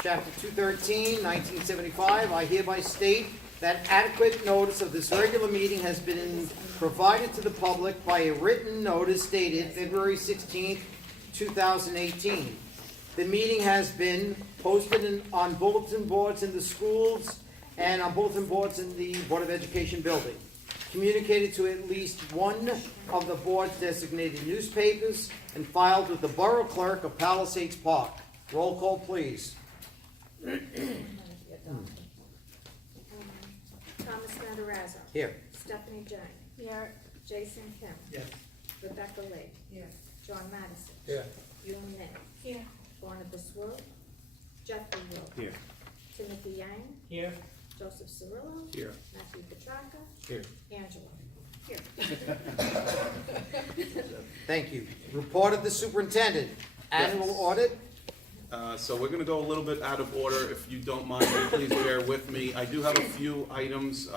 Chapter 213, 1975, I hereby state that adequate notice of this regular meeting has been provided to the public by a written notice dated February 16th, 2018. The meeting has been posted on bulletin boards in the schools and on bulletin boards in the Board of Education building. Communicated to at least one of the board's designated newspapers and filed with the Borough Clerk of Palisades Park. Roll call, please. Thomas Matarazzo. Here. Stephanie Jane. Here. Jason Kim. Yes. Rebecca Lee. Here. John Madison. Here. Yulin May. Here. Barnabas Wu. Jeffrey Wu. Here. Timothy Yang. Here. Joseph Cirillo. Here. Matthew Petracca. Here. Angela. Here. Thank you. Report of the superintendent. Annual audit. So we're going to go a little bit out of order. If you don't mind, please bear with me. I do have a few items.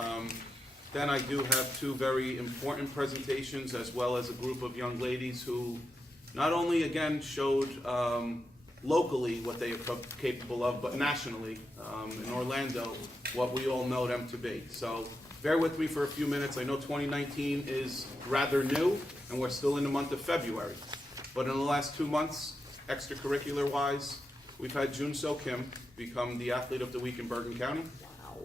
Then I do have two very important presentations, as well as a group of young ladies who not only, again, showed locally what they are capable of, but nationally, in Orlando, what we all know them to be. So bear with me for a few minutes. I know 2019 is rather new, and we're still in the month of February. But in the last 2 months, extracurricular-wise, we've had Junso Kim become the Athlete of the Week in Bergen County.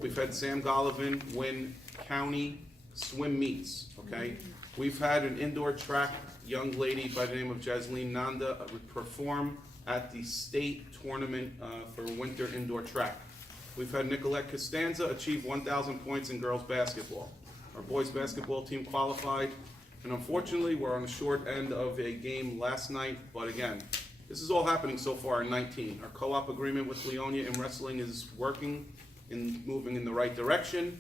We've had Sam Golovin win county swim meets, okay? We've had an indoor track young lady by the name of Jasleen Nanda perform at the state tournament for winter indoor track. We've had Nicolette Costanza achieve 1,000 points in girls basketball. Our boys basketball team qualified, and unfortunately, we're on the short end of a game last night, but again, this is all happening so far in 19. Our co-op agreement with Leonia in wrestling is working and moving in the right direction.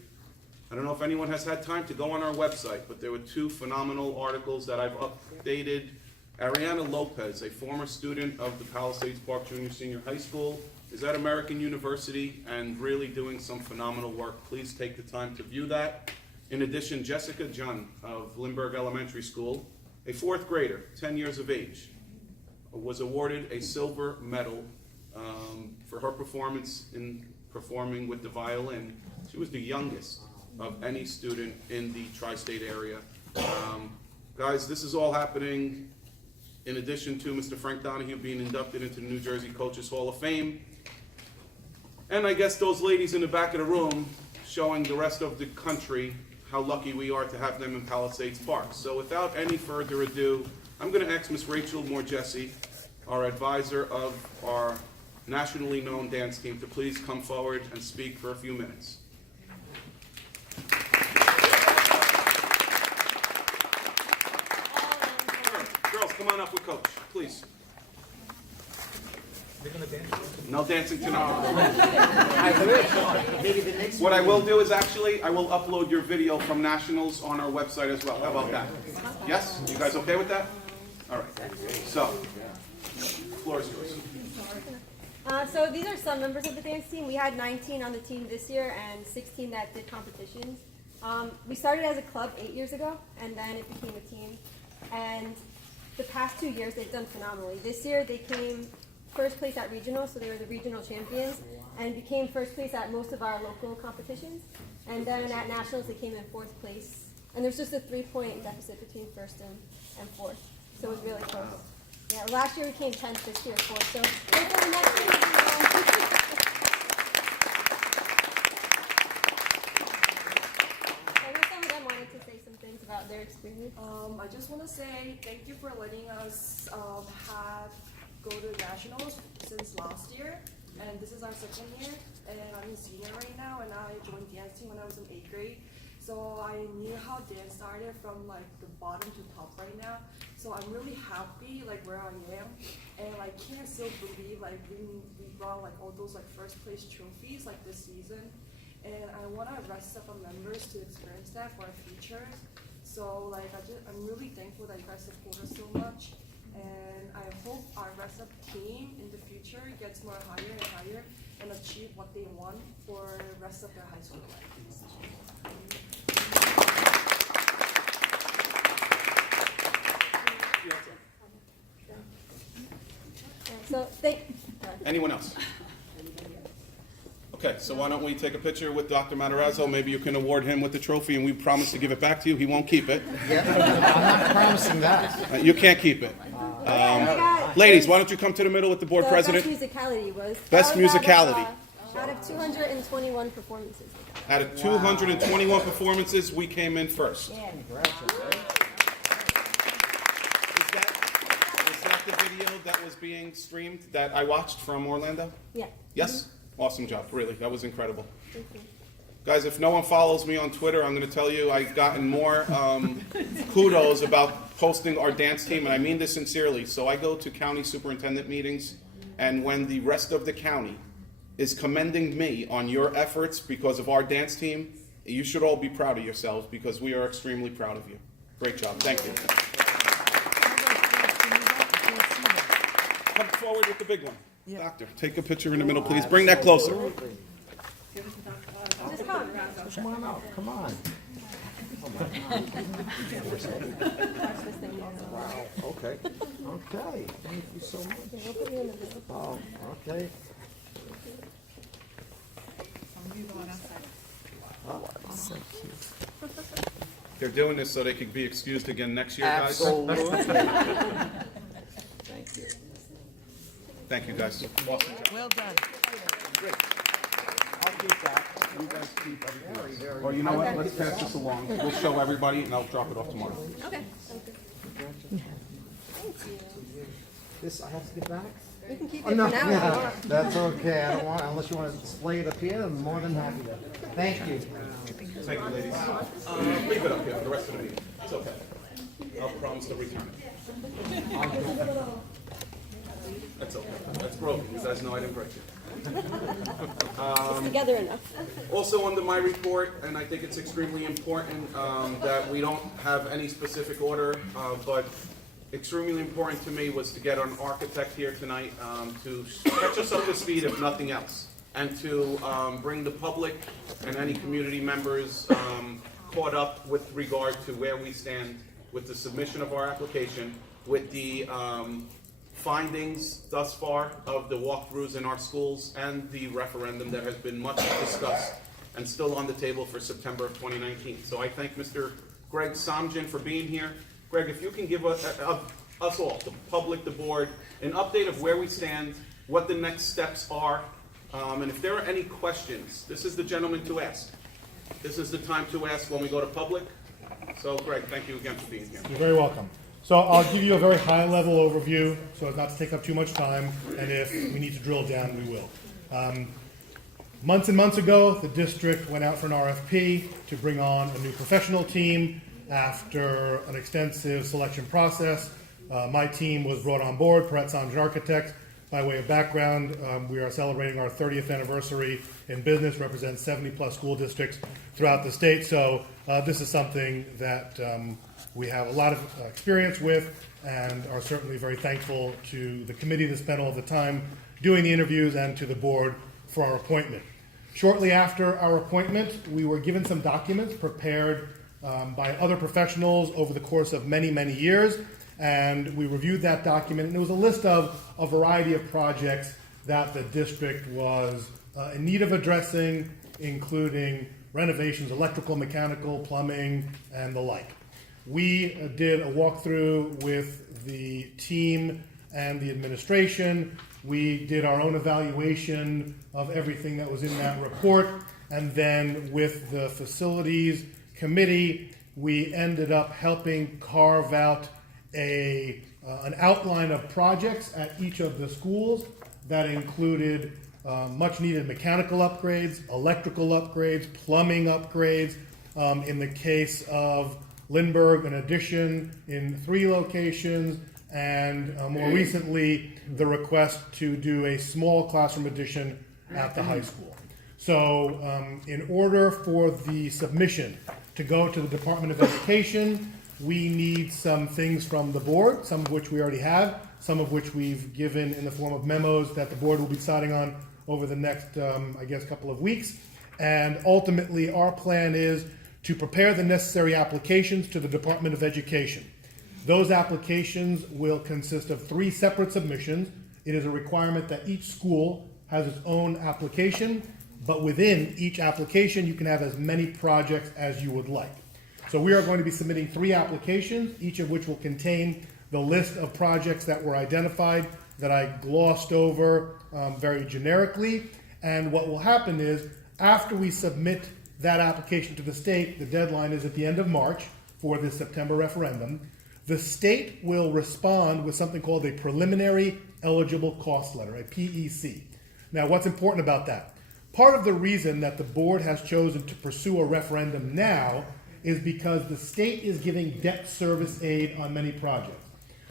I don't know if anyone has had time to go on our website, but there were two phenomenal articles that I've updated. Ariana Lopez, a former student of the Palisades Park Junior Senior High School, is at American University and really doing some phenomenal work. Please take the time to view that. In addition, Jessica Jun of Lindbergh Elementary School, a fourth grader, 10 years of age, was awarded a silver medal for her performance in performing with the violin. She was the youngest of any student in the tri-state area. Guys, this is all happening in addition to Mr. Frank Donahue being inducted into the New Jersey Coaches Hall of Fame. And I guess those ladies in the back of the room showing the rest of the country how lucky we are to have them in Palisades Park. So without any further ado, I'm going to ask Ms. Rachel Morgessi, our advisor of our nationally known dance team, to please come forward and speak for a few minutes. Girls, come on up with Coach, please. They're gonna dance? No dancing tonight. I wish. Maybe the next What I will do is actually, I will upload your video from Nationals on our website as well. How about that? Yes? You guys okay with that? All right. So, floor is yours. So these are some members of the dance team. We had 19 on the team this year and 16 that did competitions. We started as a club 8 years ago, and then it became a team. And the past 2 years, they've done phenomenally. This year, they came first place at regionals, so they were the regional champions, and became first place at most of our local competitions. And then at nationals, they came in fourth place. And there's just a 3-point deficit between first and fourth, so it was really close. Yeah, last year we came 10th, this year 4th. So hopefully next year. I know some of them wanted to say some things about their experience. I just want to say thank you for letting us go to nationals since last year, and this is our second year. And I'm a senior right now, and I joined dance team when I was in 8th grade. So I knew how dance started from like the bottom to top right now. So I'm really happy like where I am, and I can't still believe like we brought like all those like first place trophies like this season. And I want our rest of our members to experience that for our futures. So like I'm really thankful that you guys support us so much, and I hope our rest of the team in the future gets more higher and higher and achieve what they want for the rest of their high school life. So Anyone else? Okay, so why don't we take a picture with Dr. Matarazzo? Maybe you can award him with the trophy, and we promise to give it back to you. He won't keep it. Yeah, I'm not promising that. You can't keep it. Ladies, why don't you come to the middle with the board The president? best musicality was. Best that was musicality. Out of 221 performances. Out of 221 performances, we came in first. Yeah. Is that the video that was being streamed that I watched from Orlando? Yeah. Yes? Awesome job, really. That was incredible. Thank you. Guys, if no one follows me on Twitter, I'm going to tell you I've gotten more kudos about posting our dance team, and I mean this sincerely. So I go to county superintendent meetings, and when the rest of the county is commending me on your efforts because of our dance team, you should all be proud of yourselves because we are extremely proud of you. Great job. Thank you. Come forward with the big one. Doctor, take a picture in the middle, please. Bring that closer. Just come. Come on out, come on. Okay. Okay, thank you so much. Oh, okay. They're doing this so they can be excused again next year, guys. Absolutely. Thank you, guys. Awesome job. Well done. Great. I'll keep that. You guys keep everything. Or you know what, let's pass this along. We'll show everybody and I'll drop it off tomorrow. Okay. This, I have to give back? You can keep Oh, it no, for now if you yeah, want. that's okay. I don't want, unless you want to display it up here, I'm more than happy to. Thank you. Thank you, ladies. Leave it up here for the rest of the meeting. It's okay. I'll promise to return it. That's okay. That's broken. You guys know I didn't break it. It's together enough. Also under my report, and I think it's extremely important that we don't have any specific order, but extremely important to me was to get an architect here tonight to catch us up to speed, if nothing else, and to bring the public and any community members caught up with regard to where we stand with the submission of our application, with the findings thus far of the walkthroughs in our schools and the referendum that has been much discussed and still on the table for September of 2019. So I thank Mr. Greg Somjin for being here. Greg, if you can give us all, the public, the board, an update of where we stand, what the next steps are, and if there are any questions, this is the gentleman to ask. This is the time to ask when we go to public. So Greg, thank you again for being here. You're very welcome. So I'll give you a very high-level overview so as not to take up too much time, and if we need to drill down, we will. Months and months ago, the district went out for an RFP to bring on a new professional team after an extensive selection process. My team was brought on board, Palisades Architects. By way of background, we are celebrating our 30th anniversary in business, represents 70-plus school districts throughout the state. So this is something that we have a lot of experience with and are certainly very thankful to the committee that spent all the time doing the interviews and to the board for our appointment. Shortly after our appointment, we were given some documents prepared by other professionals over the course of many, many years. And we reviewed that document, and it was a list of a variety of projects that the district was in need of addressing, including renovations, electrical, mechanical, plumbing, and the like. We did a walkthrough with the team and the administration. We did our own evaluation of everything that was in that report, and then with the facilities committee, we ended up helping carve out an outline of projects at each of the schools that included much needed mechanical upgrades, electrical upgrades, plumbing upgrades. In the case of Lindbergh, an addition in 3 locations, and more recently, the request to do a small classroom addition at the high school. So in order for the submission to go to the Department of Education, we need some things from the board, some of which we already have, some of which we've given in the form of memos that the board will be deciding on over the next, couple of weeks. And ultimately, our plan is to prepare the necessary applications to the Department of Education. Those applications will consist of 3 separate submissions. It is a requirement that each school has its own application. but within each application, you can have as many projects as you would like. So we are going to be submitting 3 applications, each of which will contain the list of projects that were identified that I glossed over very generically. And what will happen is, after we submit that application to the state, the deadline is at the end of March for the September referendum, the state will respond with something called a preliminary eligible cost letter, a PEC. Now, what's important about that? Part of the reason that the board has chosen to pursue a referendum now is because the state is giving debt service aid on many projects.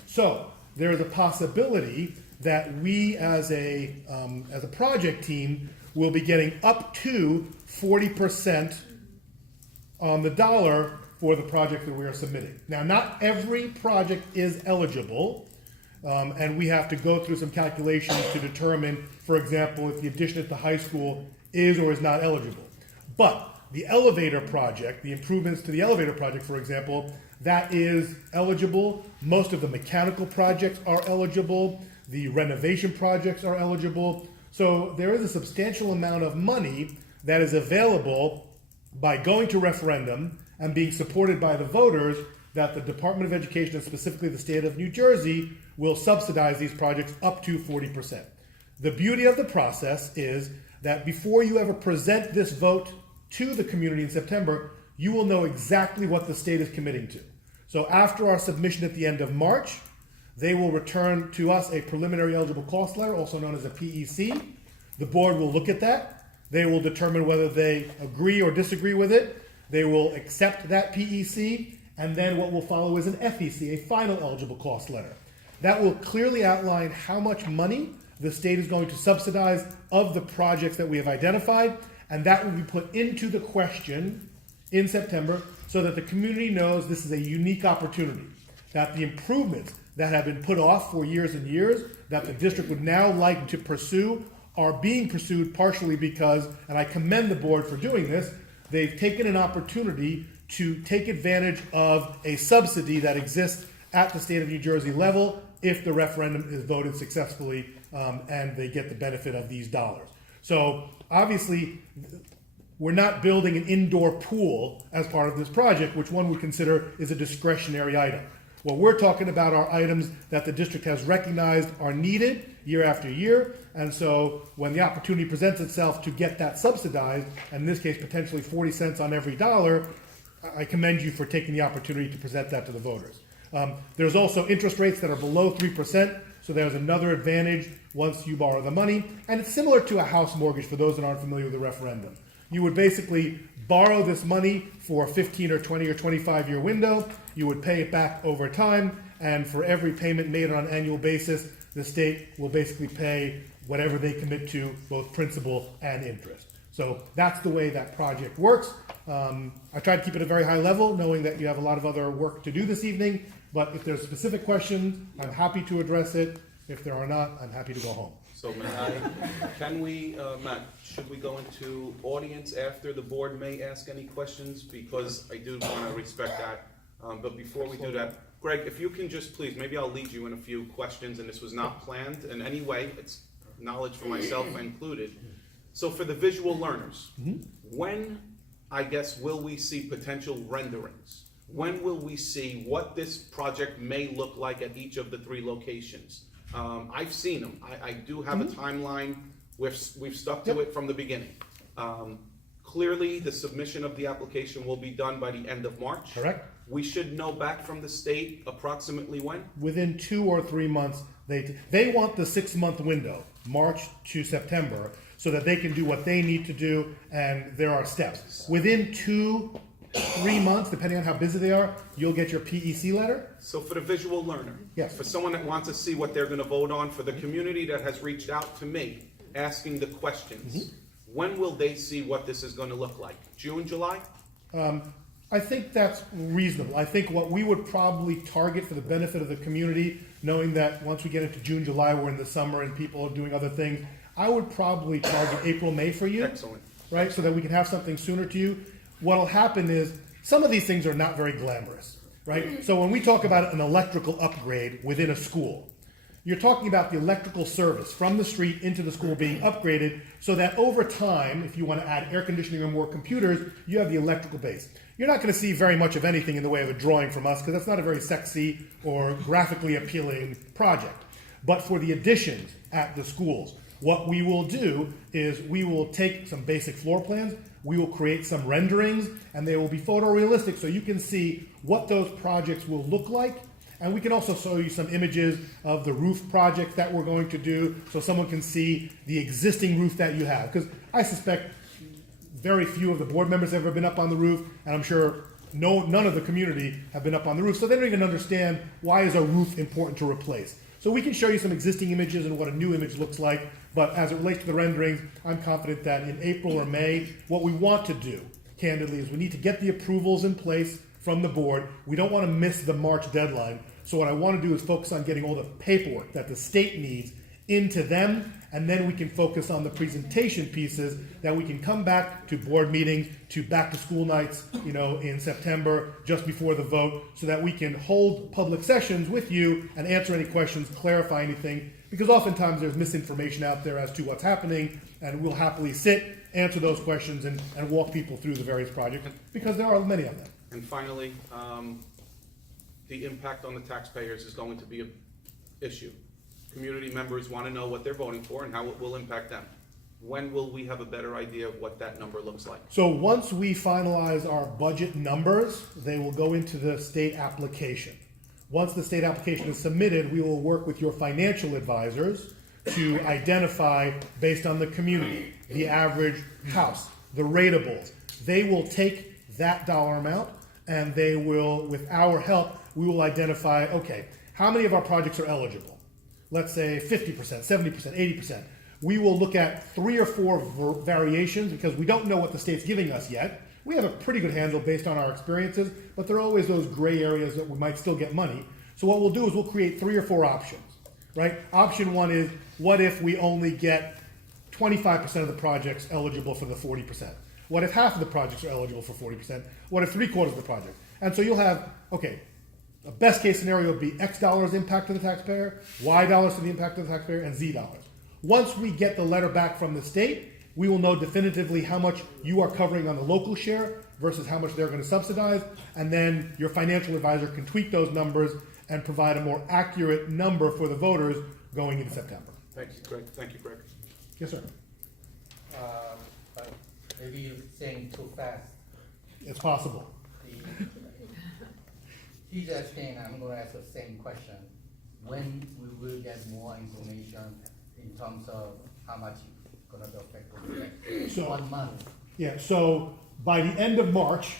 So there is a possibility that we as a project team will be getting up to 40% on the dollar for the project that we are submitting. Now, not every project is eligible, and we have to go through some calculations to determine, for example, if the addition at the high school is or is not eligible. But the elevator project, the improvements to the elevator project, for example, that is eligible. Most of the mechanical projects are eligible. The renovation projects are eligible. So there is a substantial amount of money that is available by going to referendum and being supported by the voters that the Department of Education, and specifically the state of New Jersey, will subsidize these projects up to 40%. The beauty of the process is that before you ever present this vote to the community in September, you will know exactly what the state is committing to. So after our submission at the end of March, they will return to us a preliminary eligible cost letter, also known as a PEC. The board will look at that. They will determine whether they agree or disagree with it. They will accept that PEC, and then what will follow is an FEC, a final eligible cost letter. That will clearly outline how much money the state is going to subsidize of the projects that we have identified, and that will be put into the question in September so that the community knows this is a unique opportunity, that the improvements that have been put off for years and years, that the district would now like to pursue, are being pursued partially because, and I commend the board for doing this, they've taken an opportunity to take advantage of a subsidy that exists at the state of New Jersey level if the referendum is voted successfully and they get the benefit of these dollars. So obviously, we're not building an indoor pool as part of this project, which one would consider is a discretionary item. What we're talking about are items that the district has recognized are needed year after year, and so when the opportunity presents itself to get that subsidized, and in this case potentially 40 cents on every dollar, I commend you for taking the opportunity to present that to the voters. There's also interest rates that are below 3%, so there's another advantage once you borrow the money, and it's similar to a house mortgage for those that aren't familiar with the referendum. You would basically borrow this money for a 15 or 20 or 25-year window. You would pay it back over time, and for every payment made on an annual basis, the state will basically pay whatever they commit to, both principal and interest. So that's the way that project works. I tried to keep it at a very high level, knowing that you have a lot of other work to do this evening, but if there's specific questions, I'm happy to address it. If there are not, I'm happy to go home. So can we, Matt, should we go into audience after the board may ask any questions? Because I do want to respect that. But before we do that, Greg, if you can just please, maybe I'll lead you in a few questions, and this was not planned in any way. It's knowledge for myself included. So for the visual learners, when, I guess, will we see potential renderings? When will we see what this project may look like at each of the 3 locations? I've seen them. I do have a timeline. We've stuck to it from the beginning. Clearly, the submission of the application will be done by the end of March. Correct. We should know back from the state approximately when? Within 2 or 3 months, they want the 6-month window, March to September, so that they can do what they need to do, and there are steps. Within 2-3 months, depending on how busy they are, you'll get your PEC letter. So for the visual learner, Yes. for someone that wants to see what they're going to vote on, for the community that has reached out to me asking the questions, when will they see what this is going to look like? June, July? I think that's reasonable. I think what we would probably target for the benefit of the community, knowing that once we get into June, July, we're in the summer and people are doing other things, I would probably target April, May for you. Excellent. Right, so that we can have something sooner to you. What'll happen is, some of these things are not very glamorous, right? So when we talk about an electrical upgrade within a school, you're talking about the electrical service from the street into the school being upgraded so that over time, if you want to add air conditioning or more computers, you have the electrical base. You're not going to see very much of anything in the way of a drawing from us because that's not a very sexy or graphically appealing project. But for the additions at the schools, what we will do is we will take some basic floor plans, we will create some renderings, and they will be photorealistic so you can see what those projects will look like. And we can also show you some images of the roof projects that we're going to do so someone can see the existing roof that you have. Because I suspect very few of the board members have ever been up on the roof, and I'm sure none of the community have been up on the roof, so they don't even understand why is a roof important to replace. So we can show you some existing images and what a new image looks like, but as it relates to the renderings, I'm confident that in April or May, what we want to do, candidly, is we need to get the approvals in place from the board. We don't want to miss the March deadline. So what I want to do is focus on getting all the paperwork that the state needs into them, and then we can focus on the presentation pieces that we can come back to board meetings, to back to school nights, in September, just before the vote, so that we can hold public sessions with you and answer any questions, clarify anything, because oftentimes there's misinformation out there as to what's happening, and we'll happily sit, answer those questions, and walk people through the various projects, because there are many of them. And finally, the impact on the taxpayers is going to be an issue. Community members want to know what they're voting for and how it will impact them. When will we have a better idea of what that number looks like? So once we finalize our budget numbers, they will go into the state application. Once the state application is submitted, we will work with your financial advisors to identify, based on the community, the average house, the ratables. They will take that dollar amount and they will, with our help, we will identify, okay, how many of our projects are eligible? Let's say 50%, 70%, 80%. We will look at 3 or 4 variations because we don't know what the state's giving us yet. We have a pretty good handle based on our experiences, but there are always those gray areas that we might still get money. So what we'll do is we'll create 3 or 4 options, right? Option 1 is, what if we only get 25% of the projects eligible for the 40%? What if half of the projects are eligible for 40%? What if 3/4 of the project? And so you'll have, okay, a best case scenario would be X dollars impact to the taxpayer, Y dollars to the impact of the taxpayer, and Z dollars. Once we get the letter back from the state, we will know definitively how much you are covering on the local share versus how much they're going to subsidize, and then your financial advisor can tweak those numbers and provide a more accurate number for the voters going into September. Thank you, Greg. Thank you, Greg. Yes, sir. But maybe you're saying too fast. It's possible. He's asking, I'm gonna ask the same question. When we will get more information in terms of how much it's gonna be affected? So- 1 month. Yeah, so by the end of March,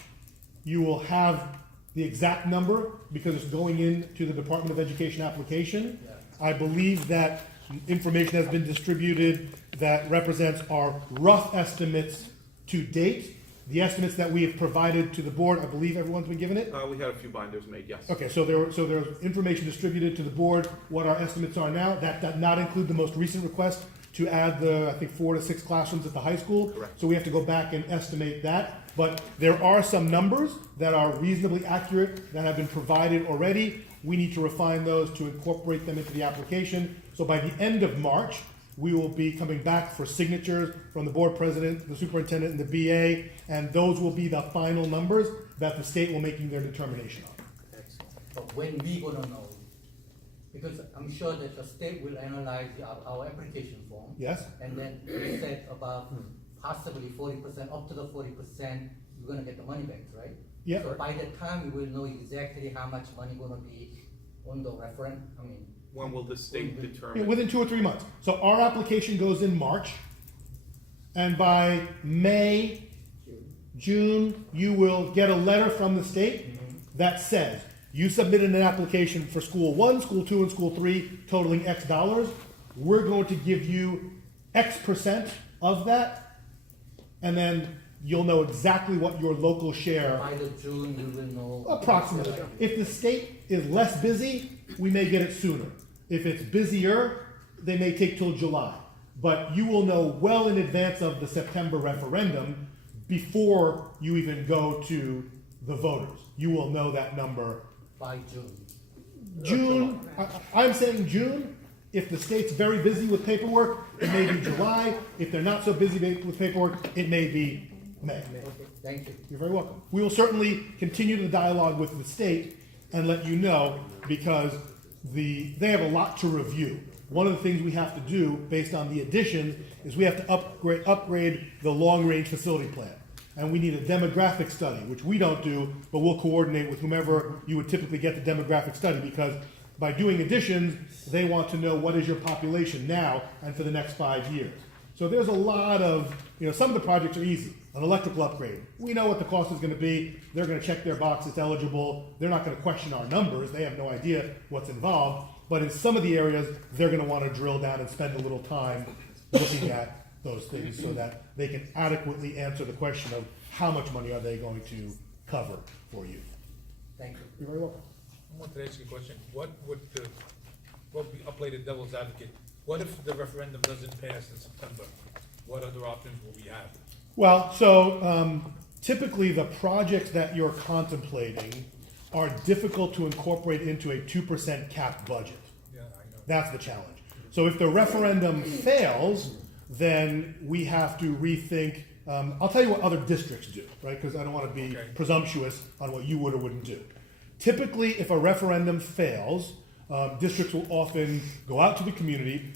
you will have the exact number because it's going into the Department of Education application. Yeah. I believe that information has been distributed that represents our rough estimates to date. The estimates that we have provided to the board, I believe everyone's been given it? We had a few binders made, yes. Okay, so there's information distributed to the board, what our estimates are now. That does not include the most recent request to add the, I think, 4 to 6 classrooms at the high school. Correct. So we have to go back and estimate that. But there are some numbers that are reasonably accurate that have been provided already. We need to refine those to incorporate them into the application. So by the end of March, we will be coming back for signatures from the board president, the superintendent, and the BA, and those will be the final numbers that the state will making their determination on. But when we gonna know? Because I'm sure that the state will analyze our application form. Yes? And then you said about possibly 40%, up to the 40%, you're gonna get the money back, right? Yeah. So by the time we will know exactly how much money gonna be on the referendum, When will the state Yeah, determine? within 2 or 3 months. So our application goes in March, and by May, June, you will get a letter from the state that says you submitted an application for school 1, school 2, and school 3 totaling X dollars. We're going to give you X% of that, and then you'll know exactly what your local share. by the June, you will know. Approximately. If the state is less busy, we may get it sooner. If it's busier, they may take till July. But you will know well in advance of the September referendum before you even go to the voters. You will know that number. By June. June, I'm saying June, If the state's very busy with paperwork, it may be July. If they're not so busy with paperwork, it may be May. Okay, thank you. You're very welcome. We will certainly continue the dialogue with the state and let you know, because they have a lot to review. One of the things we have to do based on the addition is we have to upgrade the long-range facility plan. And we need a demographic study, which we don't do, but we'll coordinate with whomever you would typically get the demographic study, because by doing additions, they want to know what is your population now and for the next 5 years. So there's a lot of, some of the projects are easy. An electrical upgrade, we know what the cost is going to be. They're going to check their box, it's eligible. They're not going to question our numbers. They have no idea what's involved. But in some of the areas, they're going to want to drill down and spend a little time looking at those things so that they can adequately answer the question of how much money are they going to cover for you. Thank you. You're very welcome. I want to ask you a question. What would be, I'll play the devil's advocate. What if the referendum doesn't pass in September? What other options will we have? Well, so typically the projects that you're contemplating are difficult to incorporate into a 2% cap budget. Yeah, I know. That's the challenge. So if the referendum fails, then we have to rethink. I'll tell you what other districts do, right? Because I don't want to be presumptuous on what you would or wouldn't do. Typically, if a referendum fails, districts will often go out to the community,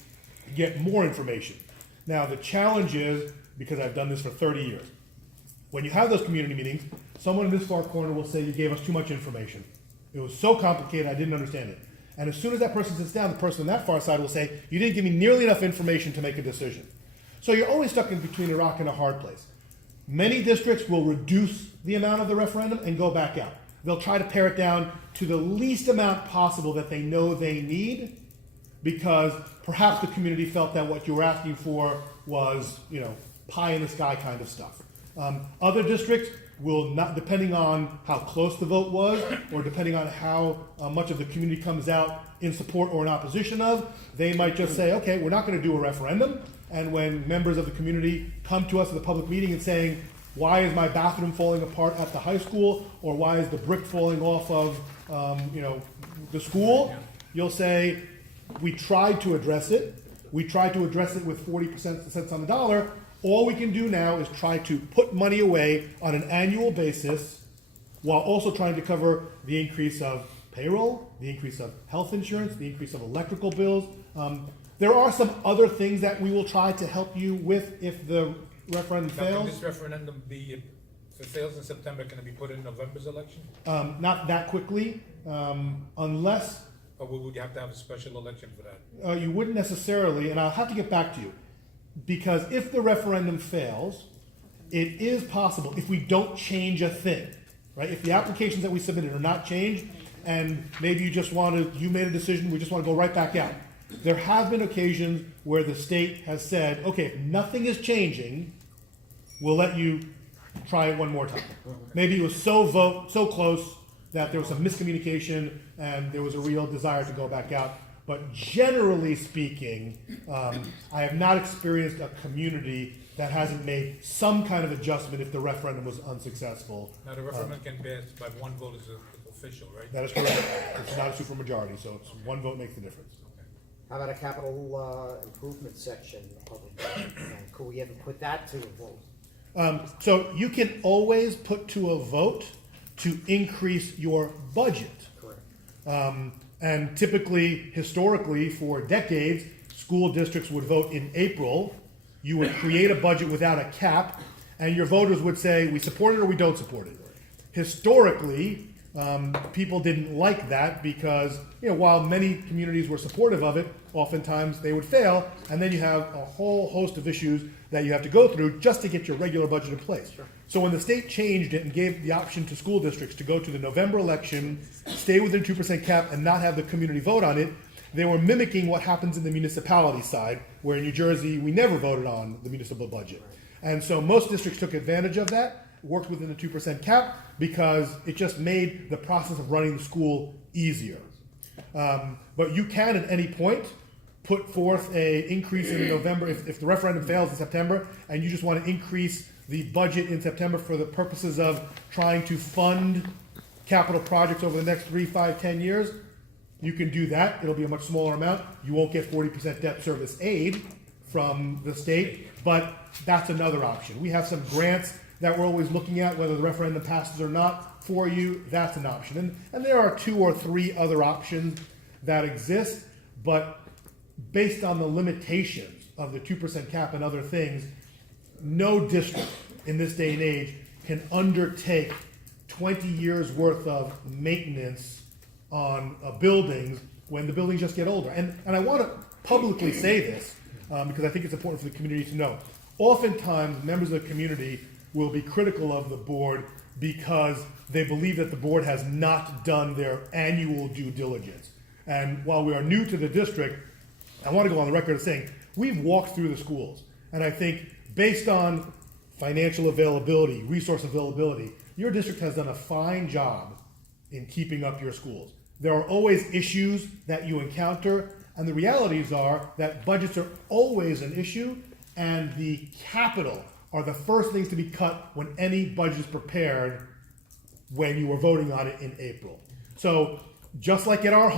get more information. Now, the challenge is, because I've done this for 30 years, when you have those community meetings, someone in this far corner will say, you gave us too much information. It was so complicated, I didn't understand it. And as soon as that person sits down, the person on that far side will say, you didn't give me nearly enough information to make a decision. So you're always stuck in between a rock and a hard place. Many districts will reduce the amount of the referendum and go back out. They'll try to pare it down to the least amount possible that they know they need, because perhaps the community felt that what you were asking for was, pie in the sky kind of stuff. Other districts will not, depending on how close the vote was, or depending on how much of the community comes out in support or in opposition of, they might just say, okay, we're not going to do a referendum. And when members of the community come to us at the public meeting and saying, why is my bathroom falling apart at the high school, or why is the brick falling off of the school, you'll say, we tried to address it. We tried to address it with 40% cents on the dollar. All we can do now is try to put money away on an annual basis, while also trying to cover the increase of payroll, the increase of health insurance, the increase of electrical bills. There are some other things that we will try to help you with if the referendum Now, can fails. this referendum be, if it fails in September, can it be put in November's election? Not that quickly, unless Or would you have to have a special election for that? you wouldn't necessarily, and I'll have to get back to you, because if the referendum fails, it is possible, if we don't change a thing, right? If the applications that we submitted are not changed, and maybe you made a decision, we just want to go right back out. There have been occasions where the state has said, okay, if nothing is changing, we'll let you try it one more time. Maybe it was so close that there was some miscommunication and there was a real desire to go back out. But generally speaking, I have not experienced a community that hasn't made some kind of adjustment if the referendum was unsuccessful. Now, the referendum can pass by one vote as official, right? That is correct. It's not a supermajority, so it's one vote makes the difference. How about a capital improvement section of the public budget? And could we ever put that to a vote? So you can always put to a vote to increase your budget. Correct. And typically, historically, for decades, school districts would vote in April. You would create a budget without a cap, and your voters would say, we support it or we don't support it. Historically, people didn't like that because, while many communities were supportive of it, oftentimes they would fail, and then you have a whole host of issues that you have to go through just to get your regular budget in place. Sure. So when the state changed it and gave the option to school districts to go to the November election, stay within 2% cap, and not have the community vote on it, they were mimicking what happens in the municipality side, where in New Jersey we never voted on the municipal budget. And so most districts took advantage of that, worked within the 2% cap, because it just made the process of running the school easier. But you can at any point put forth an increase in November if the referendum fails in September and you just want to increase the budget in September for the purposes of trying to fund capital projects over the next 3, 5, 10 years. You can do that. It'll be a much smaller amount. You won't get 40% debt service aid from the state, but that's another option. We have some grants that we're always looking at, whether the referendum passes or not for you. That's an option. And there are 2 or 3 other options that exist, but based on the limitations of the 2% cap and other things, no district in this day and age can undertake 20 years worth of maintenance on buildings when the buildings just get older. And I want to publicly say this because I think it's important for the community to know. Oftentimes, members of the community will be critical of the board because they believe that the board has not done their annual due diligence. And while we are new to the district, I want to go on the record as saying we've walked through the schools. And I think based on financial availability, resource availability, your district has done a fine job in keeping up your schools. There are always issues that you encounter, and the realities are that budgets are always an issue, and the capital are the first things to be cut when any budget is prepared when you are voting on it in April. So just like at our home,